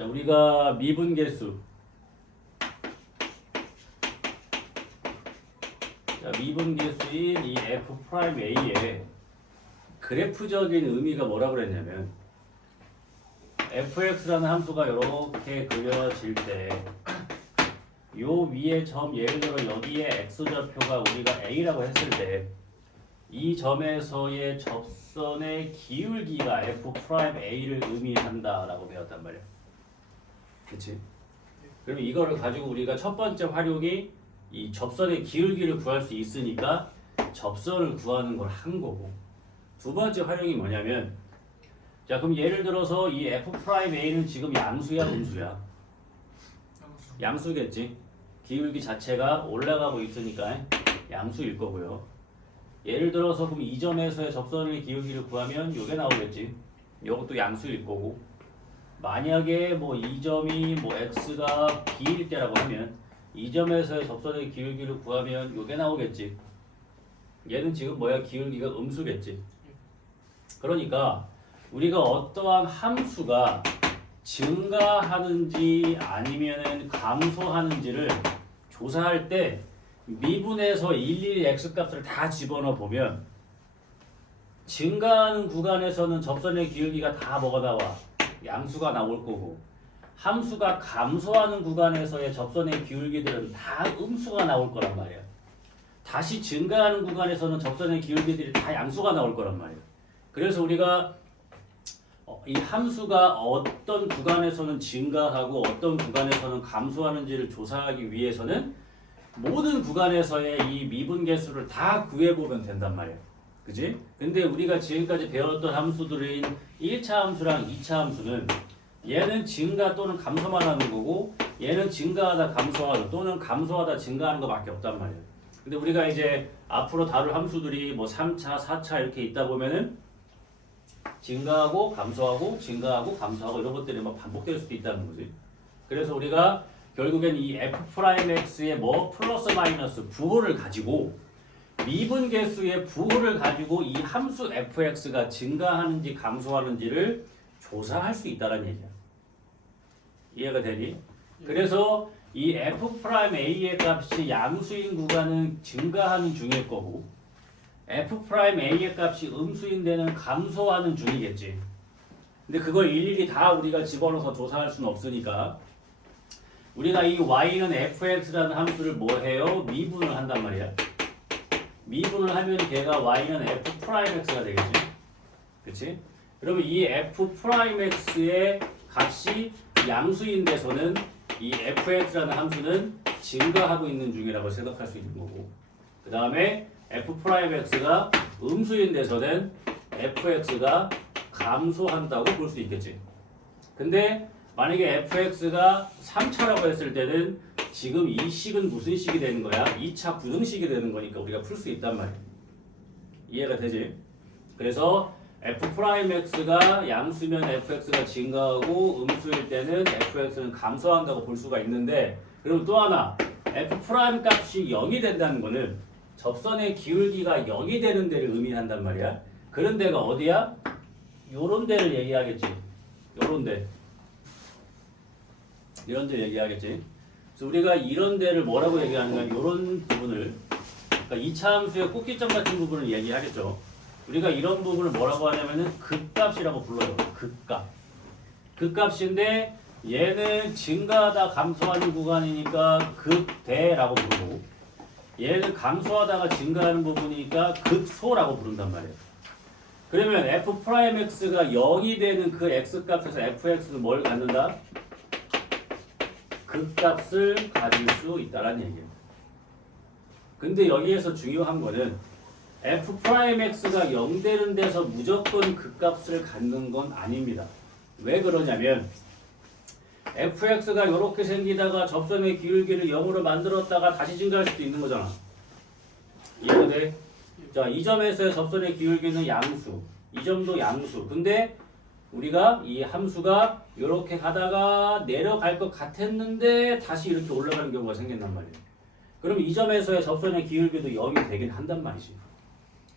자, 우리가 미분계수. 자, 미분계수인 이 F'A의 그래프적인 의미가 뭐라고 그랬냐면 fx라는 함수가 이렇게 그려질 때 요 위에 점 예를 들어 여기에 x좌표가 우리가 a라고 했을 때 이 점에서의 접선의 기울기가 F'A를 의미한다라고 배웠단 말이야. 그치? 그럼 이거를 가지고 우리가 첫 번째 활용이 이 접선의 기울기를 구할 수 있으니까 접선을 구하는 걸 한 거고, 두 번째 활용이 뭐냐면, 자 그럼 예를 들어서 이 F'A는 지금 양수야 음수야? 양수겠지. 기울기 자체가 올라가고 있으니까 양수일 거고요. 예를 들어서 그럼 이 점에서의 접선의 기울기를 구하면 요게 나오겠지. 요것도 양수일 거고, 만약에 뭐 이 점이 뭐 x가 b일 때라고 하면 이 점에서의 접선의 기울기를 구하면 요게 나오겠지. 얘는 지금 뭐야? 기울기가 음수겠지. 그러니까 우리가 어떠한 함수가 증가하는지 아니면은 감소하는지를 조사할 때 미분에서 일일이 x값을 다 집어넣어 보면 증가하는 구간에서는 접선의 기울기가 다 뭐가 나와? 양수가 나올 거고, 함수가 감소하는 구간에서의 접선의 기울기들은 다 음수가 나올 거란 말이야. 다시 증가하는 구간에서는 접선의 기울기들이 다 양수가 나올 거란 말이야. 그래서 우리가 이 함수가 어떤 구간에서는 증가하고 어떤 구간에서는 감소하는지를 조사하기 위해서는 모든 구간에서의 이 미분계수를 다 구해보면 된단 말이야. 그지? 근데 우리가 지금까지 배웠던 함수들인 1차 함수랑 2차 함수는 얘는 증가 또는 감소만 하는 거고, 얘는 증가하다 감소하다 또는 감소하다 증가하는 것밖에 없단 말이야. 근데 우리가 이제 앞으로 다룰 함수들이 뭐 3차, 4차 이렇게 있다 보면은 증가하고 감소하고 증가하고 감소하고 이런 것들이 막 반복될 수도 있다는 거지. 그래서 우리가 결국엔 이 F'X의 뭐 플러스 마이너스 부호를 가지고 미분계수의 부호를 가지고 이 함수 fx가 증가하는지 감소하는지를 조사할 수 있다는 얘기야. 이해가 되니? 그래서 이 F'A의 값이 양수인 구간은 증가하는 중일 거고, F'A의 값이 음수인 데는 감소하는 중이겠지. 근데 그걸 일일이 다 우리가 집어넣어서 조사할 수는 없으니까 우리가 이 y는 fx라는 함수를 뭐 해요? 미분을 한단 말이야. 미분을 하면 걔가 y는 F'X가 되겠지. 그치? 그러면 이 F'X의 값이 양수인 데서는 이 fx라는 함수는 증가하고 있는 중이라고 생각할 수 있는 거고, 그 다음에 F'X가 음수인 데서는 fx가 감소한다고 볼 수 있겠지. 근데 만약에 fx가 3차라고 했을 때는 지금 이 식은 무슨 식이 되는 거야? 2차 구등식이 되는 거니까 우리가 풀 수 있단 말이야. 이해가 되지? 그래서 F'X가 양수면 fx가 증가하고 음수일 때는 fx는 감소한다고 볼 수가 있는데, 그럼 또 하나 F' 값이 0이 된다는 거는 접선의 기울기가 0이 되는 데를 의미한단 말이야. 그런 데가 어디야? 요런 데를 얘기하겠지. 요런 데. 이런 데 얘기하겠지. 그래서 우리가 이런 데를 뭐라고 얘기하는가? 이런 부분을, 그러니까 2차 함수의 꼭지점 같은 부분을 얘기하겠죠. 우리가 이런 부분을 뭐라고 하냐면은 극값이라고 불러요. 극값. 극값인데 얘는 증가하다 감소하는 구간이니까 극대라고 부르고, 얘는 감소하다가 증가하는 부분이니까 극소라고 부른단 말이에요. 그러면 F'X가 0이 되는 그 x값에서 fx는 뭘 갖는다? 극값을 가질 수 있다는 얘기예요. 근데 여기에서 중요한 거는 F'X가 0 되는 데서 무조건 극값을 갖는 건 아닙니다. 왜 그러냐면 fx가 이렇게 생기다가 접선의 기울기를 0으로 만들었다가 다시 증가할 수도 있는 거잖아. 이해가 돼? 자, 이 점에서의 접선의 기울기는 양수, 이 점도 양수. 근데 우리가 이 함수가 이렇게 가다가 내려갈 것 같았는데 다시 이렇게 올라가는 경우가 생긴단 말이에요. 그럼 이 점에서의 접선의 기울기도 0이 되긴 한단 말이지.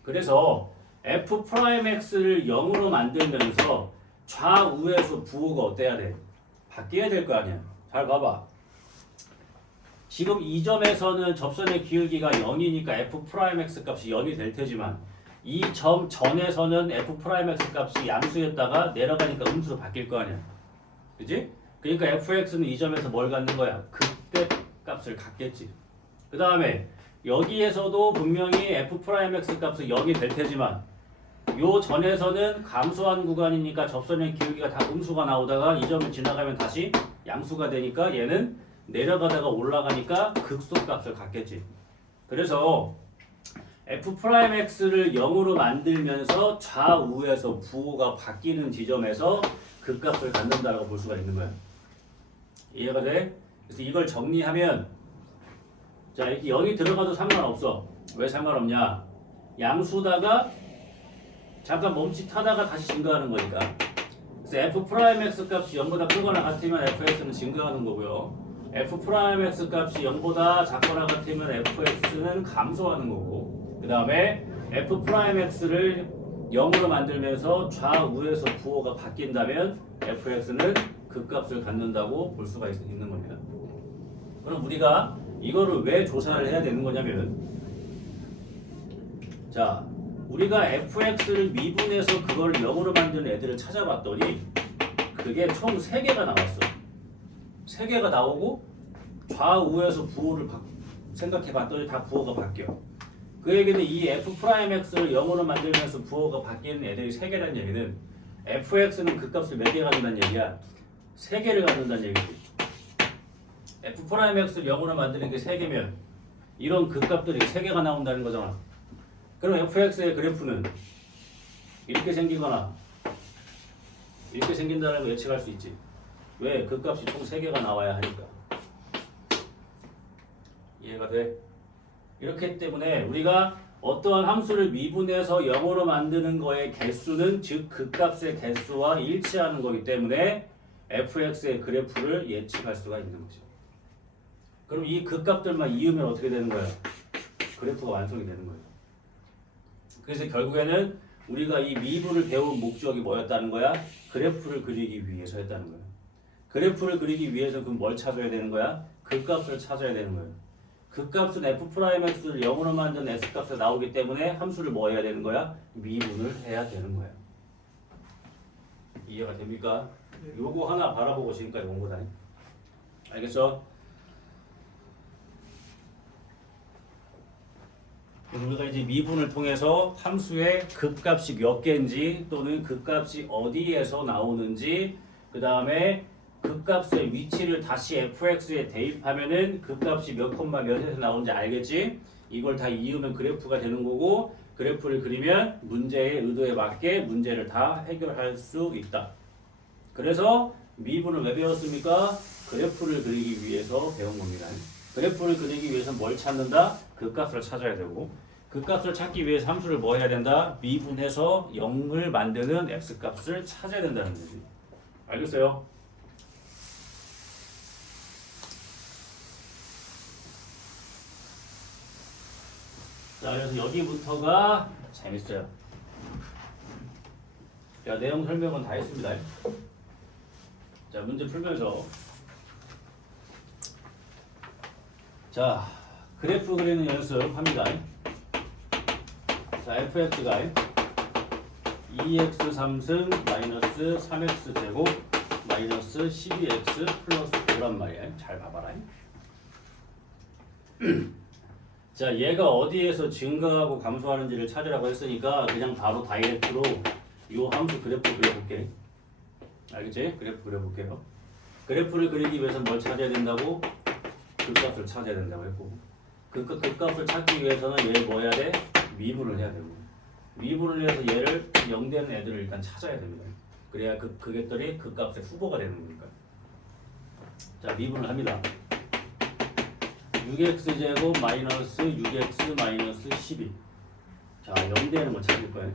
그래서 F'X를 0으로 만들면서 좌우에서 부호가 어때야 돼? 바뀌어야 될 거 아니야. 잘 봐봐. 지금 이 점에서는 접선의 기울기가 0이니까 f'x 값이 0이 될 테지만 이 점 전에서는 f'x 값이 양수였다가 내려가니까 음수로 바뀔 거 아니야. 그지? 그러니까 fx는 이 점에서 뭘 갖는 거야? 극대 값을 갖겠지. 그 다음에 여기에서도 분명히 f'x 값은 0이 될 테지만 요 전에서는 감소한 구간이니까 접선의 기울기가 다 음수가 나오다가 이 점을 지나가면 다시 양수가 되니까 얘는 내려가다가 올라가니까 극소값을 갖겠지. 그래서 f'x를 0으로 만들면서 좌우에서 부호가 바뀌는 지점에서 극값을 갖는다라고 볼 수가 있는 거야. 이해가 돼? 그래서 이걸 정리하면 자 이렇게 0이 들어가도 상관없어. 왜 상관없냐? 양수다가 잠깐 멈칫하다가 다시 증가하는 거니까. 그래서 f'x 값이 0보다 크거나 같으면 fx는 증가하는 거고요. f'x 값이 0보다 작거나 같으면 fx는 감소하는 거고. 그 다음에 f'x를 0으로 만들면서 좌우에서 부호가 바뀐다면 fx는 극값을 갖는다고 볼 수가 있는 겁니다. 그럼 우리가 이거를 왜 조사를 해야 되는 거냐면 자 우리가 fx를 미분해서 그걸 0으로 만드는 애들을 찾아봤더니 그게 총 3개가 나왔어. 3개가 나오고 좌우에서 부호를 생각해봤더니 다 부호가 바뀌어. 그 얘기는 이 f'x를 0으로 만들면서 부호가 바뀌는 애들이 3개라는 얘기는 fx는 극값을 몇 개 갖는다는 얘기야? 3개를 갖는다는 얘기지. f'x를 0으로 만드는 게 3개면 이런 극값들이 3개가 나온다는 거잖아. 그럼 fx의 그래프는 이렇게 생기거나 이렇게 생긴다는 걸 예측할 수 있지. 왜? 극값이 총 3개가 나와야 하니까. 이해가 돼? 이렇기 때문에 우리가 어떠한 함수를 미분해서 0으로 만드는 거의 개수는 즉 극값의 개수와 일치하는 거기 때문에 fx의 그래프를 예측할 수가 있는 거죠. 그럼 이 극값들만 이으면 어떻게 되는 거야? 그래프가 완성이 되는 거예요. 그래서 결국에는 우리가 이 미분을 배운 목적이 뭐였다는 거야? 그래프를 그리기 위해서였다는 거야. 그래프를 그리기 위해서 그럼 뭘 찾아야 되는 거야? 극값을 찾아야 되는 거예요. 극값은 f'x를 0으로 만든 x값에 나오기 때문에 함수를 뭐 해야 되는 거야? 미분을 해야 되는 거야. 이해가 됩니까? 요거 하나 바라보고 지금까지 온 거다. 알겠어? 우리가 이제 미분을 통해서 함수의 극값이 몇 개인지 또는 극값이 어디에서 나오는지 그 다음에 극값의 위치를 다시 fx에 대입하면은 극값이 몇 콤마 몇에서 나오는지 알겠지? 이걸 다 이으면 그래프가 되는 거고 그래프를 그리면 문제의 의도에 맞게 문제를 다 해결할 수 있다. 그래서 미분을 왜 배웠습니까? 그래프를 그리기 위해서 배운 겁니다. 그래프를 그리기 위해서 뭘 찾는다? 극값을 찾아야 되고 극값을 찾기 위해서 함수를 뭐 해야 된다? 미분해서 0을 만드는 x값을 찾아야 된다는 거지. 알겠어요? 자, 그래서 여기부터가 재밌어요. 자, 내용 설명은 다 했습니다. 자, 문제 풀면서 자, 그래프 그리는 연습 합니다. 자, fx가 2x 3승 마이너스 3x 제곱 마이너스 12x 플러스 5란 말이야. 잘 봐봐라. 자, 얘가 어디에서 증가하고 감소하는지를 찾으라고 했으니까 그냥 바로 다이렉트로 이 함수 그래프 그려볼게. 알겠지? 그래프 그려볼게요. 그래프를 그리기 위해서 뭘 찾아야 된다고? 극값을 찾아야 된다고 했고 극값을 찾기 위해서는 얘를 뭐 해야 돼? 미분을 해야 되고 미분을 해서 얘를 0 되는 애들을 일단 찾아야 됩니다. 그래야 그것들이 극값의 후보가 되는 거니까. 자, 미분을 합니다. 6x제곱 마이너스 6x 마이너스 12. 자, 0 되는 걸 찾을 거예요.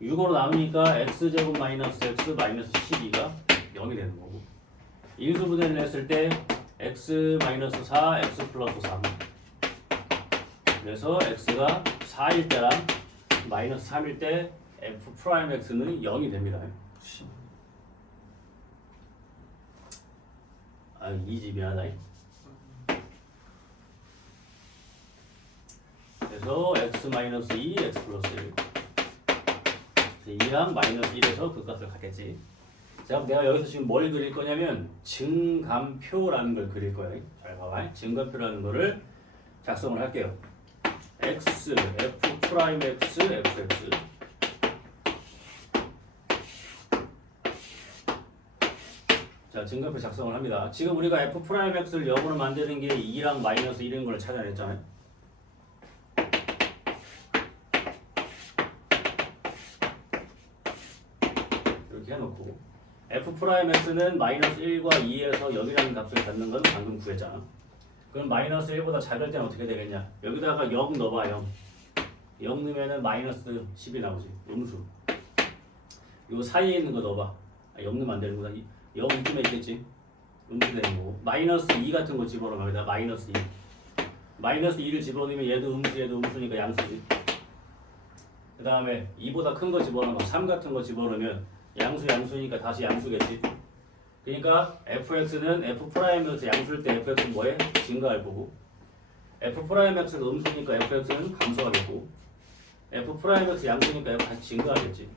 6으로 나누니까 x제곱 마이너스 x 마이너스 12가 0이 되는 거고 인수분해를 했을 때 x 마이너스 4, x 플러스 3. 그래서 x가 4일 때랑 마이너스 3일 때 f 프라임 x는 0이 됩니다. 아, 2지 미안하다. 그래서 x-2, x 플러스 1. 2랑 마이너스 1에서 그 값을 갖겠지. 자, 내가 여기서 지금 뭘 그릴 거냐면 증감표라는 걸 그릴 거예요. 잘 봐봐. 증감표라는 거를 작성을 할게요. x, f 프라임 x, fx. 자, 증감표 작성을 합니다. 지금 우리가 f 프라임 x를 0으로 만드는 게 2랑 마이너스 1인 걸 찾아냈잖아요. 이렇게 해놓고 f 프라임 x는 마이너스 1과 2에서 0이라는 값을 갖는 건 방금 구했잖아. 그럼 마이너스 1보다 작을 때는 어떻게 되겠냐? 여기다가 0 넣어봐. 0 넣으면은 마이너스 10이 나오지. 음수. 요 사이에 있는 거 넣어봐. 0 넣으면 안 되는구나. 0 이쯤에 있겠지. 음수 되는 거고. 마이너스 2 같은 거 집어넣으면 여기다 마이너스 2. 마이너스 2를 집어넣으면 얘도 음수니까 양수지. 그 다음에 2보다 큰 거 집어넣으면 3 같은 거 집어넣으면 양수니까 다시 양수겠지. 그러니까 fx는 f 프라임에서 양수일 때 fx는 뭐해? 증가할 거고, f 프라임 x가 음수니까 fx는 감소하겠고, f 프라임 x 양수니까 f 다시 증가하겠지.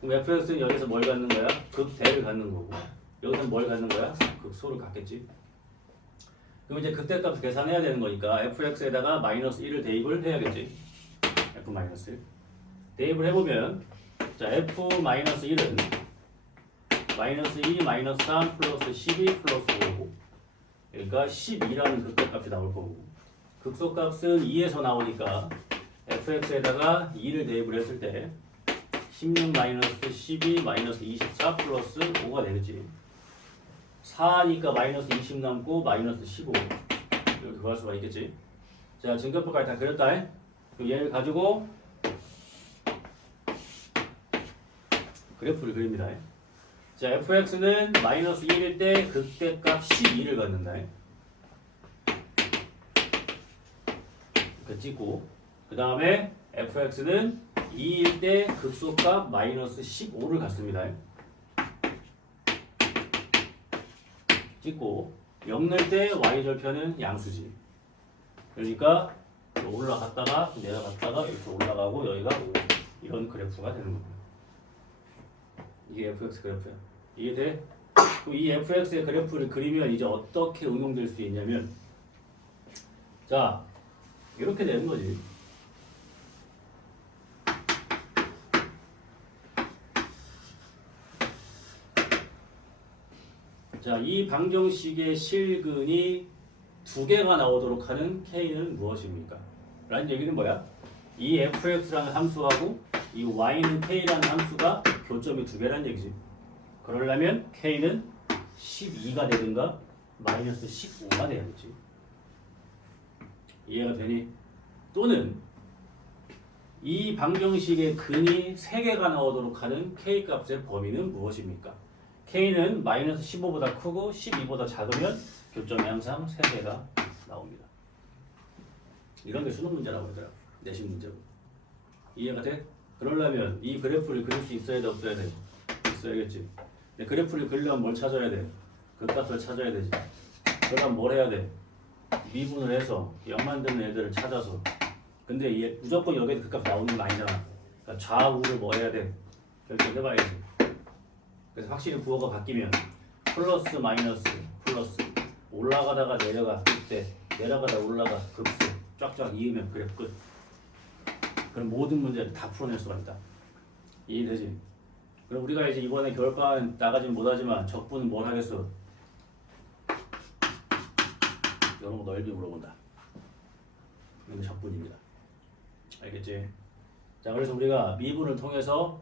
그럼 fx는 여기서 뭘 갖는 거야? 극대를 갖는 거고, 여기서는 뭘 갖는 거야? 극소를 갖겠지. 그럼 이제 극대값 계산해야 되는 거니까 fx에다가 마이너스 1을 대입을 해야겠지. f 마이너스 1 대입을 해보면, 자, f 마이너스 1은 마이너스 2 마이너스 3 플러스 12 플러스 5고, 그러니까 12라는 극대값이 나올 거고, 극소값은 2에서 나오니까 fx에다가 2를 대입을 했을 때 16 마이너스 12 마이너스 24 플러스 5가 되겠지. 4니까 마이너스 20 남고 마이너스 15 이렇게 구할 수가 있겠지. 자, 증가표까지 다 그렸다. 그럼 얘를 가지고 그래프를 그립니다. 자, fx는 마이너스 1일 때 극대값 12를 갖는다. 이렇게 찍고, 그 다음에 fx는 2일 때 극소값 마이너스 15를 갖습니다. 찍고, 0 넣을 때 y절편은 양수지. 그러니까 올라갔다가 내려갔다가 이렇게 올라가고 여기가 5. 이런 그래프가 되는 겁니다. 이게 fx 그래프야. 이해돼? 그럼 이 fx의 그래프를 그리면 이제 어떻게 응용될 수 있냐면, 자, 이렇게 되는 거지. 자, 이 방정식의 실근이 두 개가 나오도록 하는 k는 무엇입니까? 라는 얘기는 뭐야? 이 fx라는 함수하고 이 y는 k라는 함수가 교점이 두 개라는 얘기지. 그러려면 k는 12가 되든가 마이너스 15가 돼야겠지. 이해가 되니? 또는 이 방정식의 근이 3개가 나오도록 하는 k 값의 범위는 무엇입니까? k는 마이너스 15보다 크고 12보다 작으면 교점이 항상 3개가 나옵니다. 이런 게 수능 문제라고 하더라. 내신 문제고. 이해가 돼? 그러려면 이 그래프를 그릴 수 있어야 돼, 없어야 돼? 있어야겠지. 근데 그래프를 그리려면 뭘 찾아야 돼? 극값을 찾아야 되지. 그러면 뭘 해야 돼? 미분을 해서 0 만드는 애들을 찾아서. 근데 얘 무조건 여기에 극값 나오는 거 아니잖아. 그러니까 좌우를 뭐 해야 돼? 결정해봐야지. 그래서 확실히 부호가 바뀌면 플러스 마이너스 플러스 올라가다가 내려가 극대 내려가다 올라가 극소 쫙쫙 이으면 그래프 끝. 그럼 모든 문제를 다 풀어낼 수가 있다. 이해되지? 그럼 우리가 이제 이번에 겨울방학 나가진 못하지만 적분은 뭘 하겠어? 이런 거 넓이 물어본다. 이건 적분입니다. 알겠지? 자, 그래서 우리가 미분을 통해서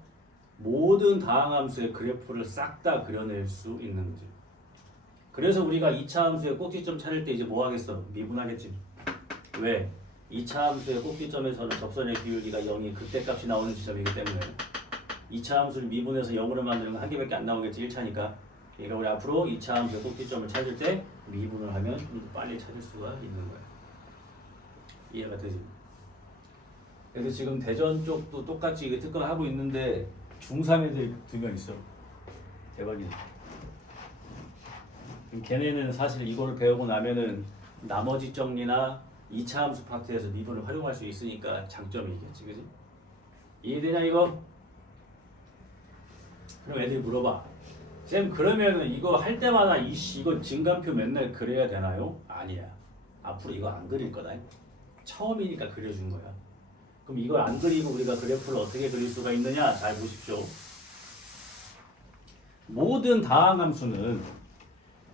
모든 다항함수의 그래프를 싹 다 그려낼 수 있는 거지. 그래서 우리가 2차 함수의 꼭지점 찾을 때 이제 뭐 하겠어? 미분하겠지. 왜? 2차 함수의 꼭지점에서는 접선의 기울기가 0이 극대값이 나오는 지점이기 때문에 2차 함수를 미분해서 0으로 만드는 건 한 개밖에 안 나오겠지. 1차니까. 그러니까 우리 앞으로 2차 함수의 꼭지점을 찾을 때 미분을 하면 좀 더 빨리 찾을 수가 있는 거야. 이해가 되지? 그래서 지금 대전 쪽도 똑같이 이게 특강 하고 있는데 중3 애들 2명 있어. 대박이지. 걔네는 사실 이걸 배우고 나면은 나머지 정리나 2차 함수 파트에서 미분을 활용할 수 있으니까 장점이겠지, 그지? 이해되냐 이거? 그럼 애들이 물어봐. 쌤 그러면은 이거 할 때마다 이거 증감표 맨날 그려야 되나요? 아니야. 앞으로 이거 안 그릴 거다. 처음이니까 그려준 거야. 그럼 이걸 안 그리고 우리가 그래프를 어떻게 그릴 수가 있느냐? 잘 보십시오. 모든 다항함수는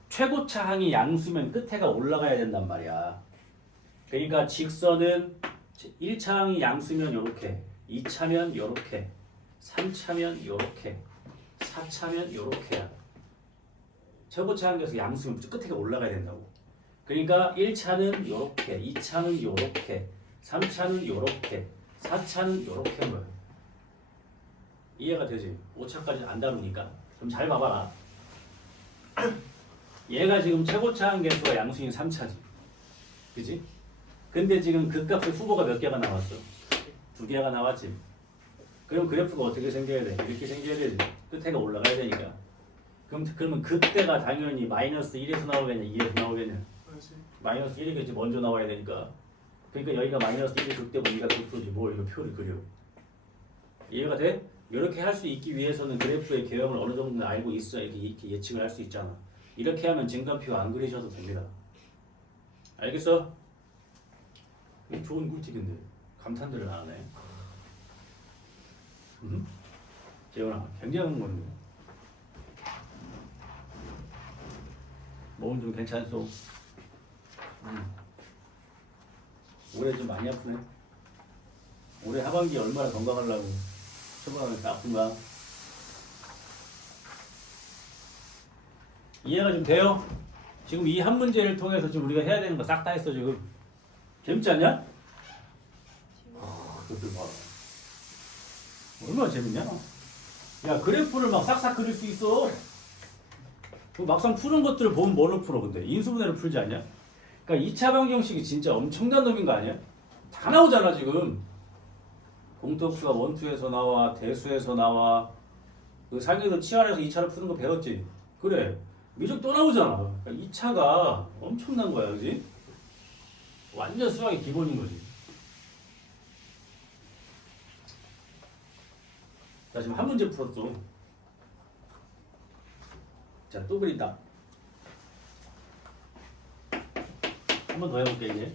최고차 항이 양수면 끝에가 올라가야 된단 말이야. 그러니까 직선은 1차 항이 양수면 요렇게, 2차면 요렇게, 3차면 요렇게, 4차면 요렇게야. 최고차 항에서 양수면 끝에가 올라가야 된다고. 그러니까 1차는 요렇게, 2차는 요렇게, 3차는 요렇게, 4차는 요렇게인 거야. 이해가 되지? 5차까지는 안 다루니까. 좀 잘 봐봐라. 얘가 지금 최고차 항 개수가 양수인 3차지. 그지? 근데 지금 극값의 후보가 몇 개가 나왔어? 2개가 나왔지. 그럼 그래프가 어떻게 생겨야 돼? 이렇게 생겨야 되지. 끝에가 올라가야 되니까. 그러면 그때가 당연히 마이너스 1에서 나오겠냐, 2에서 나오겠냐? 마이너스 1이겠지. 먼저 나와야 되니까. 그러니까 여기가 마이너스 1이 극대고 여기가 극소지. 뭘 이거 표를 그려. 이해가 돼? 이렇게 할 수 있기 위해서는 그래프의 개형을 어느 정도는 알고 있어야 이렇게 예측을 할 수 있잖아. 이렇게 하면 증감표 안 그리셔도 됩니다. 알겠어? 좋은 꿀팁인데 감탄들을 안 하네. 재현아, 굉장한 건데. 몸은 좀 괜찮소? 올해 좀 많이 아프네. 올해 하반기 얼마나 건강하려고 초반에 아픈가? 이해가 좀 돼요? 지금 이 한 문제를 통해서 지금 우리가 해야 되는 거 싹 다 했어 지금. 재밌지 않냐? 그것들 봐. 얼마나 재밌냐? 야 그래프를 막 싹싹 그릴 수 있어. 막상 푸는 것들을 보면 뭐를 풀어 근데? 인수분해를 풀지 않냐? 그러니까 2차 방정식이 진짜 엄청난 놈인 거 아니야? 다 나오잖아 지금. 공통수가 원투에서 나와, 대수에서 나와. 그 상에서 치환해서 2차를 푸는 거 배웠지? 그래. 미적 또 나오잖아. 그러니까 2차가 엄청난 거야, 그지? 완전 수학의 기본인 거지. 자, 지금 한 문제 풀었어. 자, 또 그린다. 한 번 더 해볼게, 이제.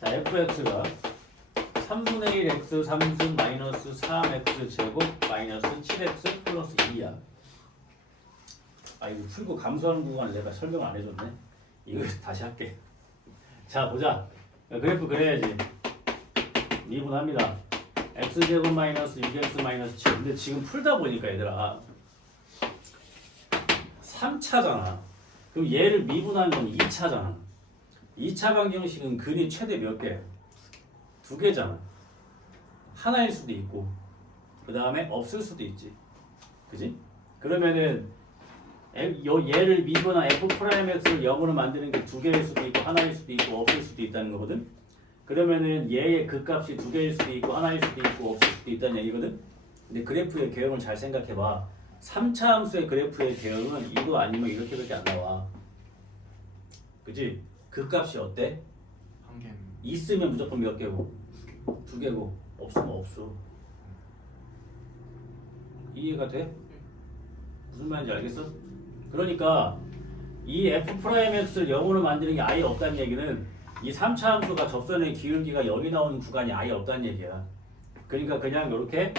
자, fx가 3분의 1 x 3승 마이너스 3x 제곱 마이너스 7x 플러스 2야. 아 이거 풀고 감소하는 구간을 내가 설명 안 해줬네. 이거 다시 할게. 자 보자. 그래프 그려야지. 미분합니다. x제곱 마이너스 6x 마이너스 7. 근데 지금 풀다 보니까 얘들아 3차잖아. 그럼 얘를 미분하는 건 2차잖아. 2차 방정식은 근이 최대 몇 개? 2개잖아. 하나일 수도 있고 그 다음에 없을 수도 있지. 그지? 그러면은 얘를 미분한 f'x를 0으로 만드는 게 2개일 수도 있고 하나일 수도 있고 없을 수도 있다는 거거든. 그러면은 얘의 극값이 2개일 수도 있고 하나일 수도 있고 없을 수도 있다는 얘기거든. 근데 그래프의 개형을 잘 생각해봐. 3차 함수의 그래프의 개형은 이거 아니면 이렇게밖에 안 나와. 그지? 극값이 어때? 한 개는 있으면 무조건 몇 개고? 2개고 없으면 없어. 이해가 돼? 무슨 말인지 알겠어? 그러니까 이 f'x를 0으로 만드는 게 아예 없다는 얘기는 이 3차 함수가 접선의 기울기가 0이 나오는 구간이 아예 없다는 얘기야. 그러니까 그냥 이렇게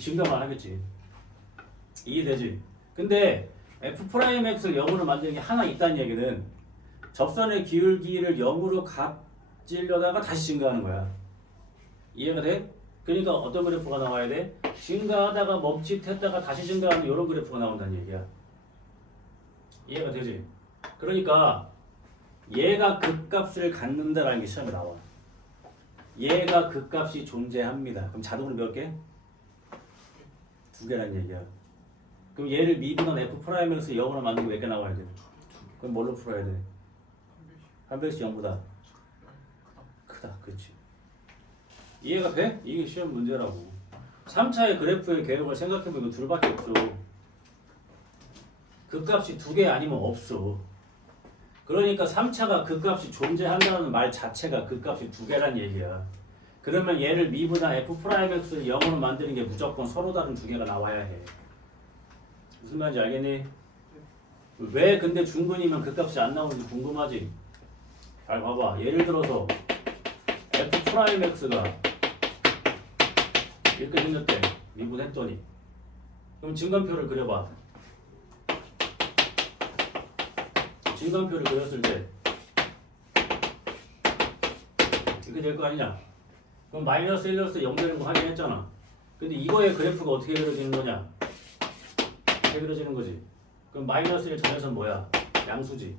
증가만 하겠지. 이해되지? 근데 f'x를 0으로 만드는 게 하나 있다는 얘기는 접선의 기울기를 0으로 가지려다가 다시 증가하는 거야. 이해가 돼? 그러니까 어떤 그래프가 나와야 돼? 증가하다가 멈칫했다가 다시 증가하는 이런 그래프가 나온다는 얘기야. 이해가 되지? 그러니까 얘가 극값을 갖는다라는 게 시험에 나와. 얘가 극값이 존재합니다. 그럼 자동으로 몇 개? 2개라는 얘기야. 그럼 얘를 미분한 f'x를 0으로 만들고 몇 개 나와야 돼? 그럼 뭘로 풀어야 돼? 한 배씩 0보다 크다. 그렇지. 이해가 돼? 이게 시험 문제라고. 3차의 그래프의 개혁을 생각해보면 둘밖에 없어. 극값이 두 개 아니면 없어. 그러니까 3차가 극값이 존재한다는 말 자체가 극값이 두 개란 얘기야. 그러면 얘를 미분한 F'X를 0으로 만드는 게 무조건 서로 다른 두 개가 나와야 해. 무슨 말인지 알겠니? 왜 근데 중근이면 극값이 안 나오는지 궁금하지? 잘 봐봐. 예를 들어서 F'X가 이렇게 생겼대. 미분했더니. 그럼 증간표를 그려봐. 증간표를 그렸을 때 이렇게 될 거 아니냐? 그럼 마이너스 1로서 0 되는 거 확인했잖아. 근데 이거의 그래프가 어떻게 그려지는 거냐? 이렇게 그려지는 거지. 그럼 마이너스 1 전에선 뭐야? 양수지.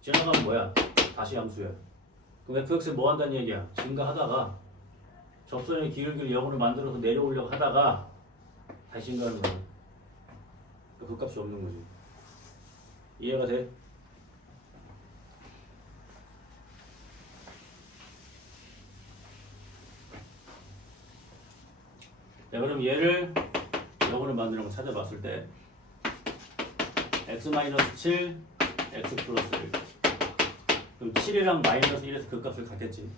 지나가면 뭐야? 다시 양수야. 그럼 fx에 뭐 한다는 얘기야? 증가하다가 접선의 기울기를 0으로 만들어서 내려오려고 하다가 다시 증가하는 거야. 그 값이 없는 거지. 이해가 돼? 자, 그럼 얘를 0으로 만드는 거 찾아봤을 때 x-7, x 플러스 1. 그럼 7이랑 마이너스 1에서 그 값을 갖겠지.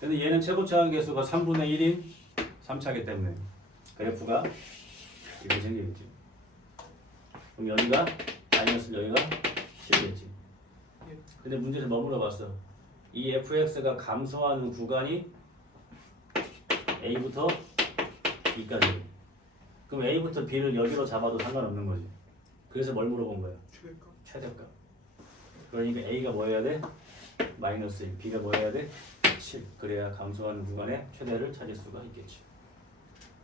근데 얘는 최고차항 계수가 3분의 1인 3차기 때문에 그래프가 이렇게 생기겠지. 그럼 여기가 마이너스 여기가 7이겠지. 근데 문제에서 뭐 물어봤어? 이 fx가 감소하는 구간이 A부터 B까지. 그럼 A부터 B를 여기로 잡아도 상관없는 거지. 그래서 뭘 물어본 거야? 최대값. 최대값. 그러니까 A가 뭐 해야 돼? 마이너스 1. B가 뭐 해야 돼? 7. 그래야 감소하는 구간의 최대를 찾을 수가 있겠지.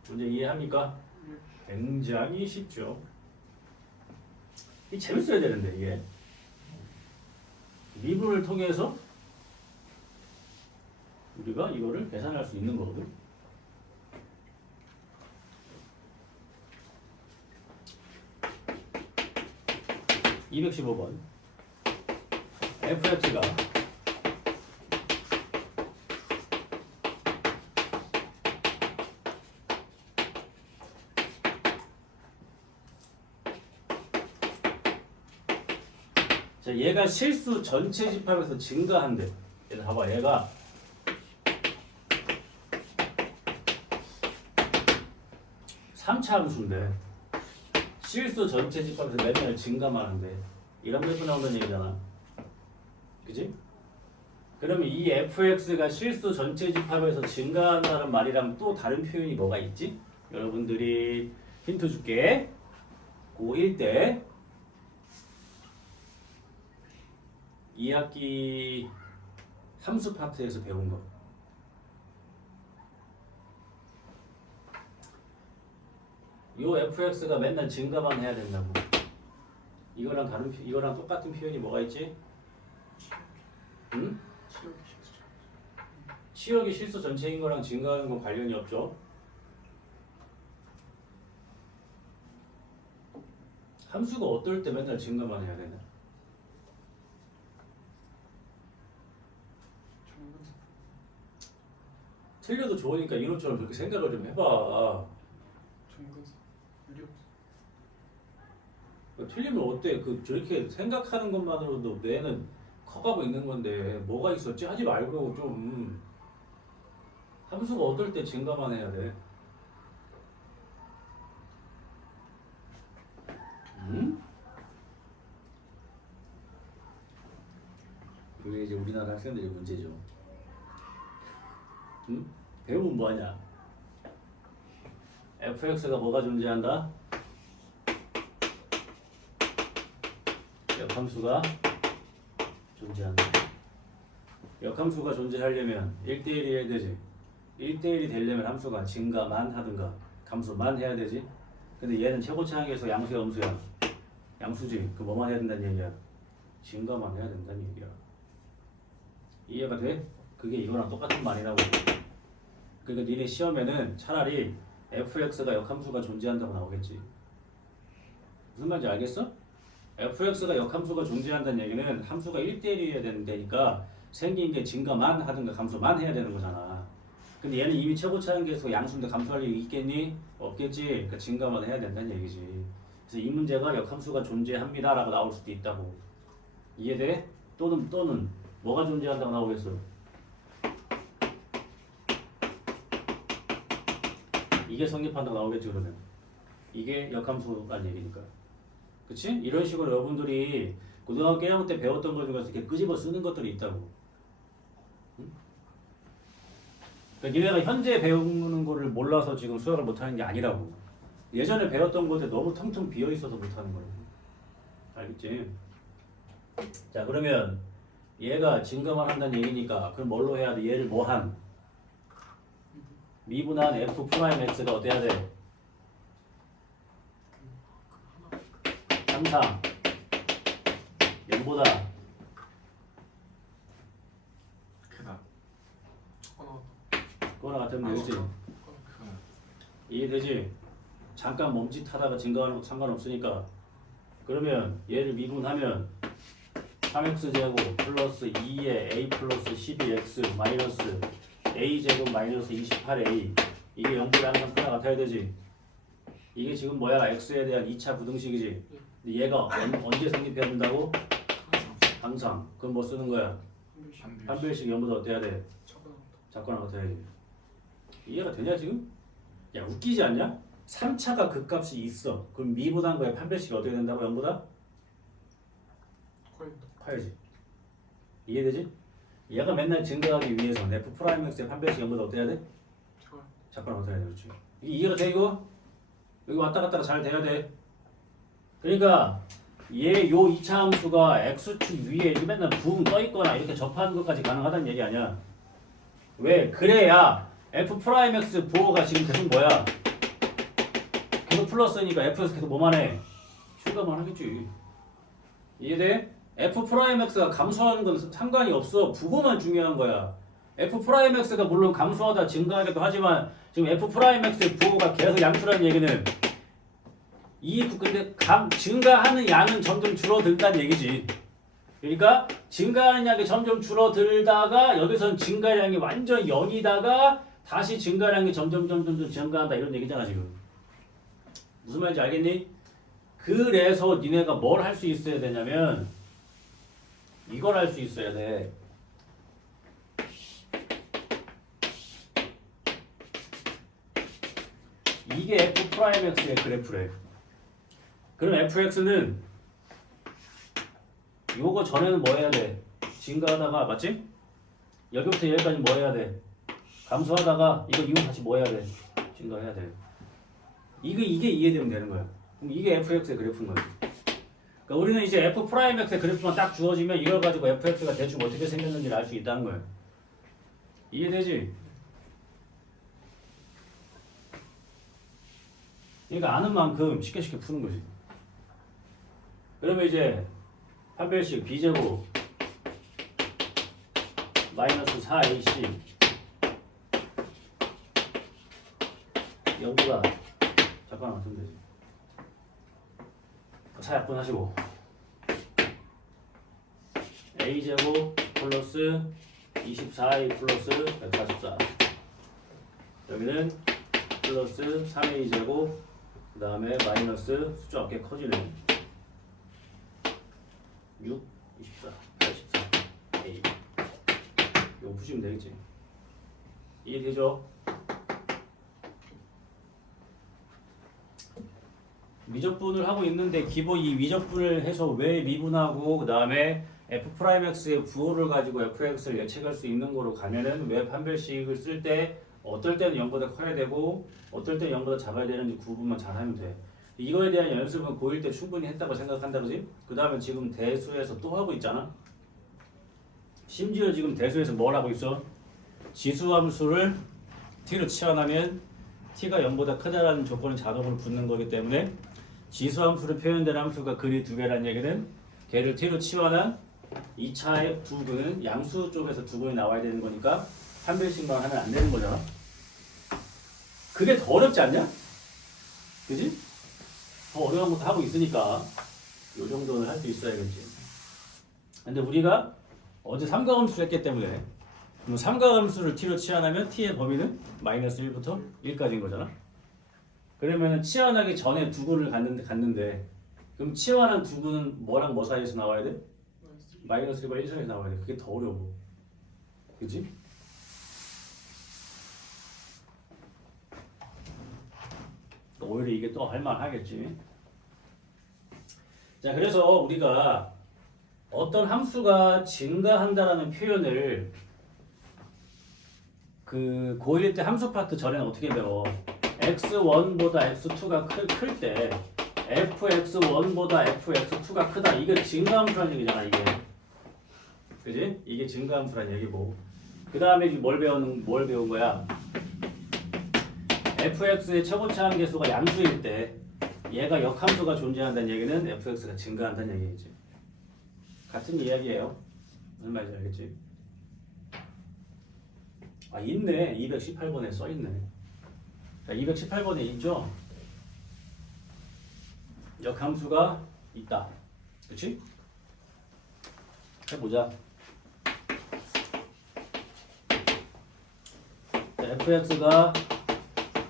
문제 이해합니까? 굉장히 쉽죠. 이 재밌어야 되는데 이게. 미분을 통해서 우리가 이거를 계산할 수 있는 거거든. 215번 fx가 자 얘가 실수 전체 집합에서 증가한대. 얘들 봐봐. 얘가 삼차 함수인데 실수 전체 집합에서 매매를 증가만 한대. 이런 그래프 나온다는 얘기잖아. 그지? 그러면 이 fx가 실수 전체 집합에서 증가한다는 말이랑 또 다른 표현이 뭐가 있지? 여러분들이 힌트 줄게. 고1 때 2학기 함수 파트에서 배운 거. 요 fx가 맨날 증가만 해야 된다고. 이거랑 똑같은 표현이 뭐가 있지? 응? 치역이 실수 전체인 거랑 증가하는 건 관련이 없죠. 함수가 어떨 때 맨날 증가만 해야 되나? 틀려도 좋으니까 이놈처럼 그렇게 생각을 좀 해봐. 틀리면 어때? 저렇게 생각하는 것만으로도 뇌는 커가고 있는 건데 뭐가 있었지? 하지 말고 좀 함수가 어떨 때 증가만 해야 돼? 응? 그게 이제 우리나라 학생들의 문제죠. 응? 배우면 뭐하냐? fx가 뭐가 존재한다? 역함수가 존재한다. 역함수가 존재하려면 1대1이 해야 되지. 1대1이 되려면 함수가 증가만 하든가 감소만 해야 되지. 근데 얘는 최고차항에서 양수야 음수야? 양수지. 그 뭐만 해야 된다는 얘기야? 증가만 해야 된다는 얘기야. 이해가 돼? 그게 이거랑 똑같은 말이라고. 그러니까 니네 시험에는 차라리 fx가 역함수가 존재한다고 나오겠지. 무슨 말인지 알겠어? fx가 역함수가 존재한다는 얘기는 함수가 1대1이어야 된다니까 생긴 게 증가만 하든가 감소만 해야 되는 거잖아. 근데 얘는 이미 최고차항계에서 양수인데 감소할 일이 있겠니? 없겠지. 그러니까 증가만 해야 된다는 얘기지. 그래서 이 문제가 역함수가 존재합니다라고 나올 수도 있다고. 이해돼? 또는 뭐가 존재한다고 나오겠어? 이게 성립한다고 나오겠지 그러면. 이게 역함수란 얘기니까. 그치? 이런 식으로 여러분들이 고등학교 1학년 때 배웠던 것 중에서 이렇게 끄집어 쓰는 것들이 있다고. 응? 그러니까 니네가 현재 배우는 거를 몰라서 지금 수학을 못하는 게 아니라고. 예전에 배웠던 것에 너무 텅텅 비어 있어서 못하는 거라고. 알겠지? 자 그러면 얘가 증가만 한다는 얘기니까 그럼 뭘로 해야 돼? 얘를 뭐한? 미분한 f 프라임 x가 어때야 돼? 항상 0보다 크다. 그거나 같으면 되겠지? 이해되지? 잠깐 멈칫하다가 증가하는 것도 상관없으니까. 그러면 얘를 미분하면 3x제곱 플러스 2의 a 플러스 12x 마이너스 a제곱 마이너스 28a 이게 0보다 항상 크나 같아야 되지? 이게 지금 뭐야? x에 대한 2차 부등식이지? 근데 얘가 언제 성립해야 된다고? 항상. 그럼 뭐 쓰는 거야? 판별식 0보다 어때야 돼? 작거나 같아야지. 이해가 되냐 지금? 야 웃기지 않냐? 3차가 극값이 있어. 그럼 미분한 거에 판별식이 어떻게 된다고? 0보다? 커야지. 이해되지? 얘가 맨날 증가하기 위해서는 f 프라임 x의 판별식 0보다 어때야 돼? 작거나 같아야 돼. 그렇지. 이해가 돼 이거? 여기 왔다 갔다 잘 돼야 돼. 그러니까 얘 요 2차 함수가 x축 위에 맨날 붕 떠있거나 이렇게 접하는 것까지 가능하다는 얘기 아니야. 왜? 그래야 f 프라임 x 부호가 지금 계속 뭐야? 계속 플러스니까 f에서 계속 뭐만 해? 출가만 하겠지. 이해돼? f 프라임 x가 감소하는 건 상관이 없어. 부호만 중요한 거야. f 프라임 x가 물론 감소하다 증가하기도 하지만 지금 f 프라임 x의 부호가 계속 양수라는 얘기는 근데 증가하는 양은 점점 줄어든다는 얘기지. 그러니까 증가하는 양이 점점 줄어들다가 여기선 증가량이 완전 0이다가 다시 증가량이 점점 증가한다 이런 얘기잖아 지금. 무슨 말인지 알겠니? 그래서 니네가 뭘 할 수 있어야 되냐면 이걸 할 수 있어야 돼. 이게 f 프라임 x의 그래프래. 그럼 fx는 요거 전에는 뭐 해야 돼? 증가하다가 맞지? 여기부터 여기까지 뭐 해야 돼? 감소하다가 이거 이후 다시 뭐 해야 돼? 증가해야 돼. 이게 이해되면 되는 거야. 그럼 이게 fx의 그래프인 거야. 그러니까 우리는 이제 f 프라임 x의 그래프만 딱 주어지면 이걸 가지고 fx가 대충 어떻게 생겼는지를 알 수 있다는 거야. 이해되지? 그러니까 아는 만큼 쉽게 푸는 거지. 그러면 이제 판별식 b제곱 마이너스 4ac 0보다 작거나 같으면 되지. 사약분 하시고 a제곱 플러스 24a 플러스 144 여기는 플러스 3a제곱 그 다음에 마이너스 숫자 어깨 커지네 6, 24, 84 a 이거 푸시면 되겠지. 이해되죠? 미적분을 하고 있는데 기본 이 미적분을 해서 왜 미분하고 그 다음에 f 프라임 x의 부호를 가지고 fx를 예측할 수 있는 거로 가면은 왜 판별식을 쓸 때 어떨 때는 0보다 커야 되고 어떨 때는 0보다 작아야 되는지 구분만 잘 하면 돼. 이거에 대한 연습은 고1 때 충분히 했다고 생각한다 그지? 그 다음에 지금 대수에서 또 하고 있잖아. 심지어 지금 대수에서 뭘 하고 있어? 지수함수를 t로 치환하면 t가 0보다 크다라는 조건이 자동으로 붙는 거기 때문에 지수함수로 표현된 함수가 근이 두 개라는 얘기는 걔를 t로 치환한 2차의 두 근은 양수 쪽에서 두 근이 나와야 되는 거니까 판별식만 하면 안 되는 거잖아. 그게 더 어렵지 않냐? 그지? 더 어려운 것도 하고 있으니까 요 정도는 할 수 있어야겠지. 근데 우리가 어제 삼각함수를 했기 때문에 그럼 삼각함수를 t로 치환하면 t의 범위는 마이너스 1부터 1까지인 거잖아. 그러면은 치환하기 전에 두근을 갔는데 그럼 치환한 두근은 뭐랑 뭐 사이에서 나와야 돼? 마이너스 1과 1 사이에서 나와야 돼. 그게 더 어려워. 그치? 오히려 이게 또 할만하겠지. 자, 그래서 우리가 어떤 함수가 증가한다라는 표현을 그 고1 때 함수 파트 전에는 어떻게 배워? x1보다 x2가 클 때 fx1보다 fx2가 크다. 이게 증가함수라는 얘기잖아, 이게. 그지? 이게 증가함수라는 얘기고. 그 다음에 뭘 배운 거야? fx의 최고차항 계수가 양수일 때 얘가 역함수가 존재한다는 얘기는 fx가 증가한다는 얘기겠지. 같은 이야기예요. 무슨 말인지 알겠지? 아, 있네. 218번에 써있네. 218번에 있죠? 역함수가 있다. 그치? 해보자. fx가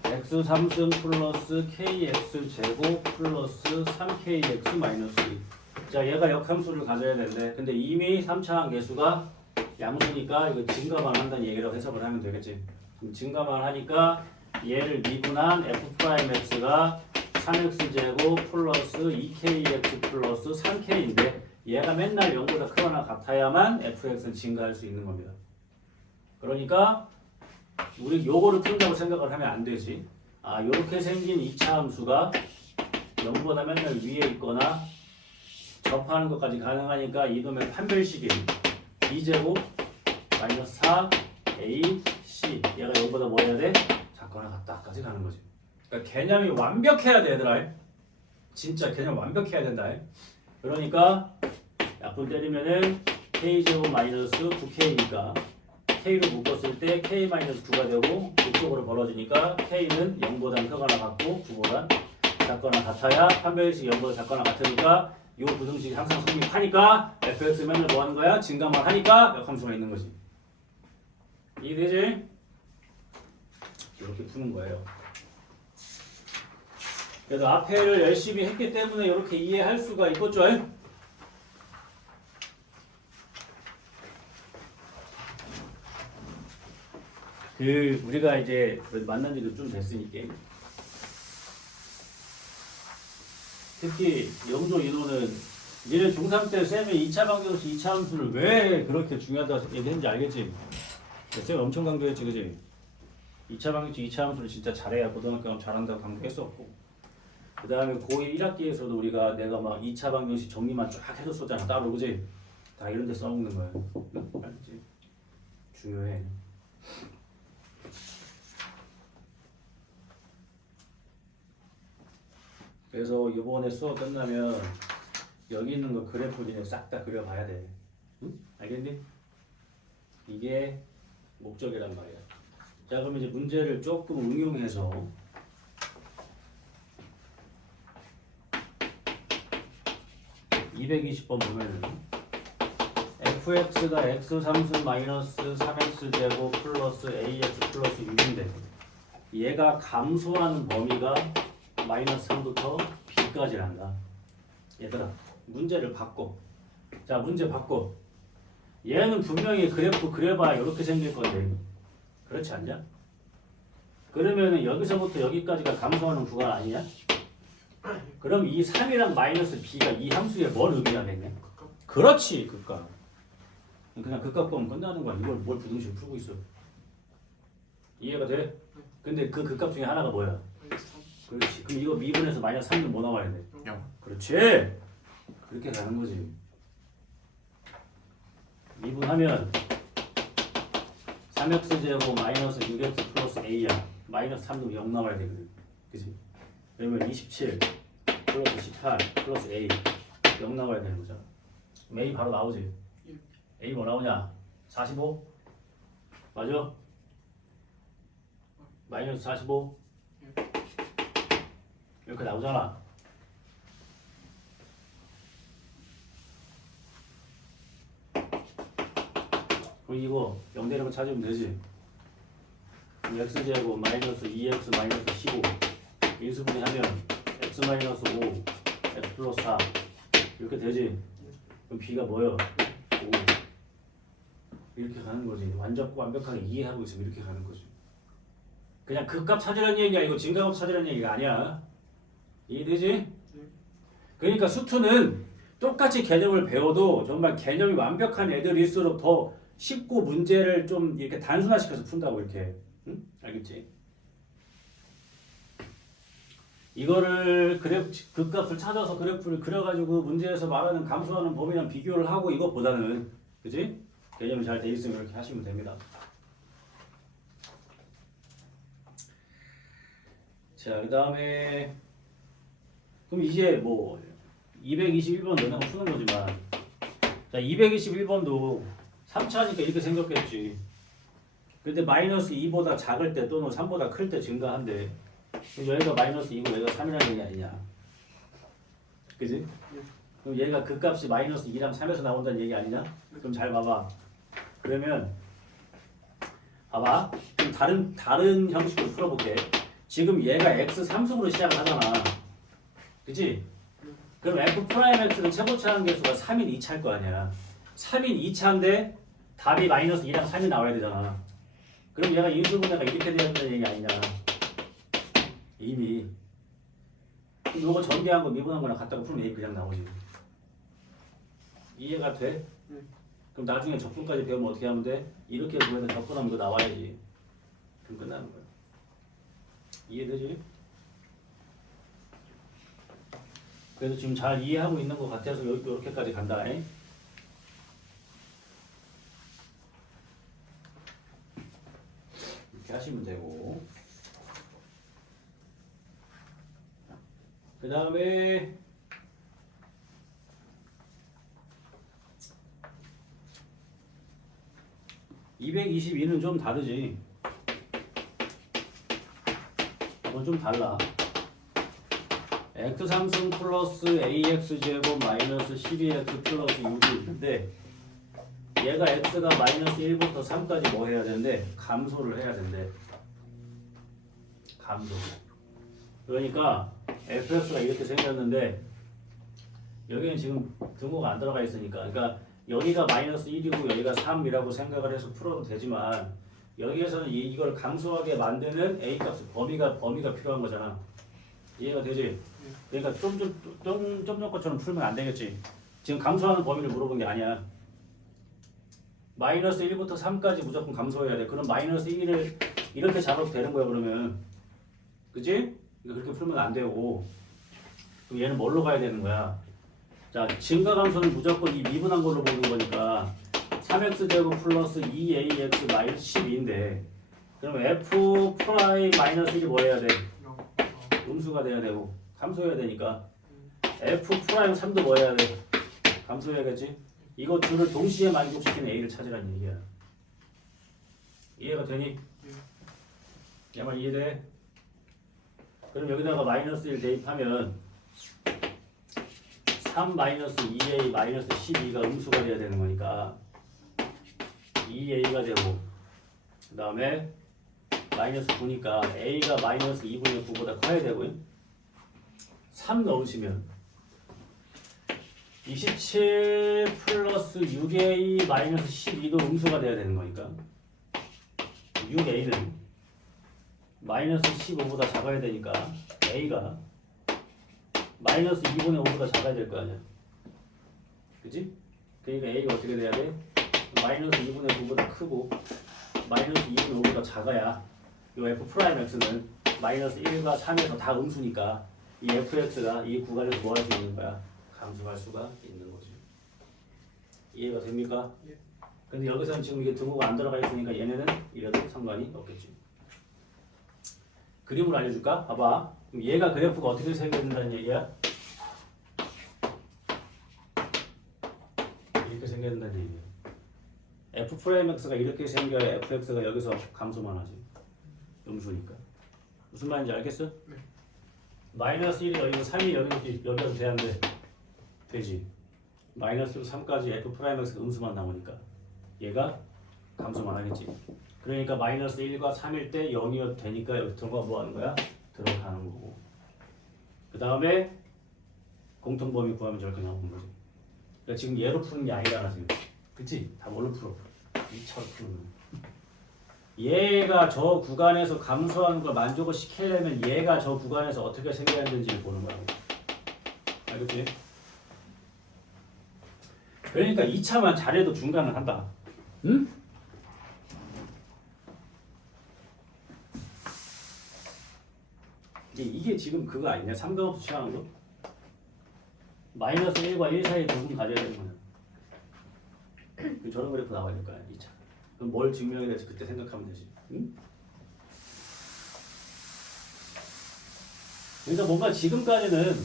x 3승 플러스 kx 제곱 플러스 3kx 마이너스 2. 자, 얘가 역함수를 가져야 되는데 근데 이미 3차항 계수가 양수니까 이거 증가만 한다는 얘기라고 해석을 하면 되겠지. 그럼 증가만 하니까 얘를 미분한 f'x가 3x 제곱 플러스 2kx 플러스 3k인데 얘가 맨날 0보다 크거나 같아야만 fx는 증가할 수 있는 겁니다. 그러니까 우리 요거를 푼다고 생각을 하면 안 되지. 아, 요렇게 생긴 2차 함수가 0보다 맨날 위에 있거나 접하는 것까지 가능하니까 이놈의 판별식이 b제곱 마이너스 4ac 얘가 0보다 뭐 해야 돼? 작거나 같다까지 가는 거지. 그러니까 개념이 완벽해야 돼, 얘들아. 진짜 개념 완벽해야 된다. 그러니까 약분 때리면은 k제곱 마이너스 9k니까 k로 묶었을 때 k-9가 되고 이쪽으로 벌어지니까 k는 0보다 크거나 같고 9보다 작거나 같아야 판별식이 0보다 작거나 같으니까 이 부등식이 항상 성립하니까 fx 맨날 뭐 하는 거야? 증가만 하니까 역함수가 있는 거지. 이해되지? 이렇게 푸는 거예요. 그래도 앞에를 열심히 했기 때문에 이렇게 이해할 수가 있겠죠? 우리가 이제 만난 지도 좀 됐으니까 특히 영조 인호는 니네 중3 때 쌤이 2차 방정식 2차 함수를 왜 그렇게 중요하다고 얘기했는지 알겠지? 쌤 엄청 강조했지, 그지? 2차 방정식 2차 함수를 진짜 잘해야 고등학교 가면 잘한다고 강조했었고 그 다음에 고2 1학기에서도 우리가 내가 막 2차 방정식 정리만 쫙 해줬었잖아, 따로, 그지? 다 이런 데 써먹는 거야. 알겠지? 중요해. 그래서 이번에 수업 끝나면 여기 있는 거 그래프 그냥 싹 다 그려봐야 돼. 응? 알겠니? 이게 목적이란 말이야. 자, 그럼 이제 문제를 조금 응용해서 (220번) 보면 fx가 x 3승 마이너스 3x 제곱 플러스 ax 플러스 6인데 얘가 감소하는 범위가 마이너스 3부터 b까지 난다. 얘들아, 문제를 바꿔. 자, 문제 바꿔. 얘는 분명히 그래프 그려봐야 이렇게 생길 건데 그렇지 않냐? 그러면은 여기서부터 여기까지가 감소하는 구간 아니냐? 그럼 이 3이랑 마이너스 b가 이 함수에 뭘 의미하겠냐? 그렇지, 극값. 그냥 극값 보면 끝나는 거야. 이걸 뭘 부등식 풀고 있어. 이해가 돼? 근데 그 극값 중에 하나가 뭐야? 그렇지. 그럼 이거 미분해서 마이너스 3은 뭐 나와야 돼? 0. 그렇지. 그렇게 가는 거지. 미분하면 3x 제곱 마이너스 6x 플러스 a야. 마이너스 3도 0 나와야 되거든. 그치? 그러면 27 플러스 18 플러스 a 0 나와야 되는 거잖아. 그럼 a 바로 나오지? a 뭐 나오냐? 45? 맞아? 마이너스 45? 이렇게 나오잖아. 그럼 이거 0 되는 거 찾으면 되지. 그럼 x제곱 마이너스 2x 마이너스 15 인수분해 하면 x 마이너스 5, x 플러스 4 이렇게 되지. 그럼 b가 뭐예요? 5 이렇게 가는 거지. 완벽하게 이해하고 있으면 이렇게 가는 거지. 그냥 극값 찾으라는 얘기가 아니고 진값 찾으라는 얘기가 아니야. 이해되지? 그러니까 수투는 똑같이 개념을 배워도 정말 개념이 완벽한 애들일수록 더 쉽고 문제를 좀 이렇게 단순화시켜서 푼다고 이렇게. 응? 알겠지? 이거를 극값을 찾아서 그래프를 그려가지고 문제에서 말하는 감소하는 범위랑 비교를 하고 이것보다는 그지? 개념이 잘 돼 있으면 이렇게 하시면 됩니다. 자, 그 다음에 그럼 이제 뭐 221번 너네가 푸는 거지만 자 221번도 3차니까 이렇게 생겼겠지. 근데 마이너스 2보다 작을 때 또는 3보다 클 때 증가한대. 여기가 마이너스 2고 여기가 3이라는 얘기 아니냐. 그지? 그럼 얘가 그 값이 마이너스 2랑 3에서 나온다는 얘기 아니냐? 그럼 잘 봐봐. 그러면 봐봐. 그럼 다른 형식으로 풀어볼게. 지금 얘가 x 3승으로 시작을 하잖아. 그치? 그럼 f 프라임 x는 최고차 한계수가 3인 2차일 거 아니야. 3인 2차인데 답이 마이너스 2랑 3이 나와야 되잖아. 그럼 얘가 인수분해가 이렇게 돼야 된다는 얘기 아니냐. 이미 이거 전개한 거 미분한 거랑 같다고 풀면 A 그냥 나오지. 이해가 돼? 그럼 나중에 적분까지 배우면 어떻게 하면 돼? 이렇게 구해서 적분하면 이거 나와야지. 그럼 끝나는 거야. 이해되지? 그래서 지금 잘 이해하고 있는 것 같아서 이렇게까지 간다. 이렇게 하시면 되고. 그 다음에 222는 좀 다르지. 이건 좀 달라. x3승 플러스 ax제곱 마이너스 12x 플러스 6이 있는데 얘가 x가 마이너스 1부터 3까지 뭐 해야 되는데 감소를 해야 된대. 감소. 그러니까 fx가 이렇게 생겼는데 여기는 지금 등호가 안 들어가 있으니까 그러니까 여기가 마이너스 1이고 여기가 3이라고 생각을 해서 풀어도 되지만 여기에서는 이걸 감소하게 만드는 a 값 범위가 필요한 거잖아. 이해가 되지? 그러니까 좀 전 것처럼 풀면 안 되겠지. 지금 감소하는 범위를 물어본 게 아니야. 마이너스 1부터 3까지 무조건 감소해야 돼. 그럼 마이너스 1을 이렇게 잡아도 되는 거야 그러면. 그치? 그렇게 풀면 안 되고. 그럼 얘는 뭘로 가야 되는 거야? 자, 증가 감소는 무조건 이 미분한 걸로 보는 거니까 3x제곱 플러스 2ax 마이너스 12인데 그럼 f 프라임 마이너스 1이 뭐 해야 돼? 음수가 돼야 되고 감소해야 되니까 f 프라임 3도 뭐 해야 돼? 감소해야겠지? 이거 둘을 동시에 만족시키는 a를 찾으라는 얘기야. 이해가 되니? 야만 이해돼? 그럼 여기다가 마이너스 1 대입하면 3 마이너스 2a 마이너스 12가 음수가 돼야 되는 거니까 2a가 되고 그 다음에 마이너스 9니까 a가 마이너스 2분의 9보다 커야 되고요. 3 넣으시면 27 플러스 6a 마이너스 12도 음수가 돼야 되는 거니까 6a는 마이너스 15보다 작아야 되니까 a가 마이너스 2분의 5보다 작아야 될 거 아니야. 그치? 그러니까 a가 어떻게 돼야 돼? 마이너스 2분의 9보다 크고 마이너스 2분의 5보다 작아야 이 f 프라임 x는 마이너스 1과 3에서 다 음수니까 이 fx가 이 구간에서 뭐 할 수 있는 거야? 감소할 수가 있는 거지. 이해가 됩니까? 예. 근데 여기서는 지금 이게 등호가 안 들어가 있으니까 얘네는 이래도 상관이 없겠지. 그림을 알려줄까? 봐봐. 그럼 얘가 그래프가 어떻게 생겨야 된다는 얘기야? 이렇게 생겨야 된다는 얘기야. f 프라임 x가 이렇게 생겨야 fx가 여기서 감소만 하지. 음수니까. 무슨 말인지 알겠어? 네. 마이너스 1이 여기고 3이 여기서 돼야하는데 되지. 마이너스 3까지 f 프라임 x가 음수만 나오니까 얘가 감소만 하겠지. 그러니까 마이너스 1과 3일 때 0이어도 되니까 여기 들어가 뭐 하는 거야? 들어가는 거고. 그 다음에 공통범위 구하면 저렇게 나오는 거지. 그러니까 지금 얘로 푸는 게 아니잖아 지금. 그치? 다 뭘로 풀어? 2차로 푸는 거. 얘가 저 구간에서 감소하는 걸 만족을 시키려면 얘가 저 구간에서 어떻게 생겨야 되는지를 보는 거라고. 알겠지? 그러니까 2차만 잘해도 중간은 한다. 응? 이게 지금 그거 아니냐? 삼각함수 취하는 거? 마이너스 1과 1 사이에 부분 가져야 되는 거야. 저런 그래프 나와야 될 거야, 2차. 그럼 뭘 증명해야 될지 그때 생각하면 되지. 응? 그러니까 뭔가 지금까지는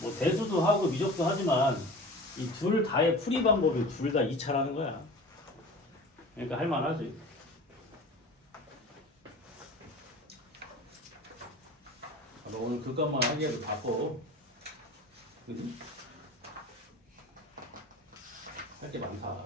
뭐 대수도 하고 미적도 하지만 이 둘 다의 풀이 방법이 둘 다 2차라는 거야. 그러니까 할만하지. 너 오늘 그것만 하기에도 바빠. 그지? 할 게 많다.